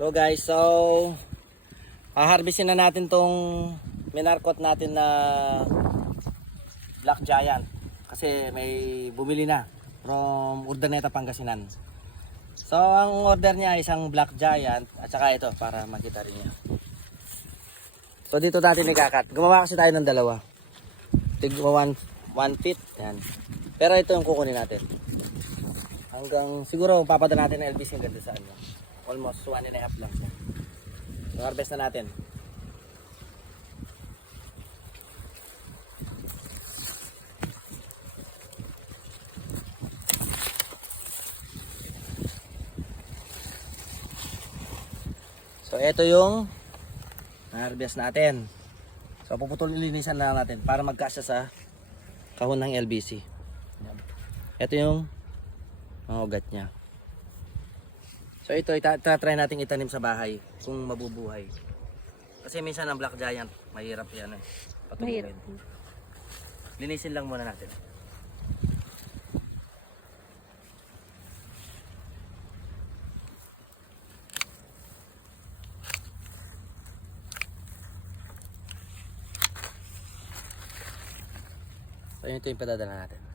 So guys, so haharvestin na natin tong minarkot natin na Black Giant kasi may bumili na from Urdaneta, Pangasinan. So ang order niya ay isang Black Giant at saka ito para makita rin niya. So dito natin ikakat. Gumawa kasi tayo ng dalawa. Tigwa 1 feet. Yan. Pero ito yung kukunin natin. Hanggang siguro papadala natin ng LBC hanggang sa ano. Almost 1.5 lang siya. So harvest na natin. So ito yung harvest natin. So puputol-linisan na lang natin para magkasya sa kahon ng LBC. Ito yung mga ugat niya. So ito itatry natin itanim sa bahay kung mabubuhay. Kasi minsan ang Black Giant mahirap yan eh. Patulungin. Linisin lang muna natin. So ito yung padadala natin.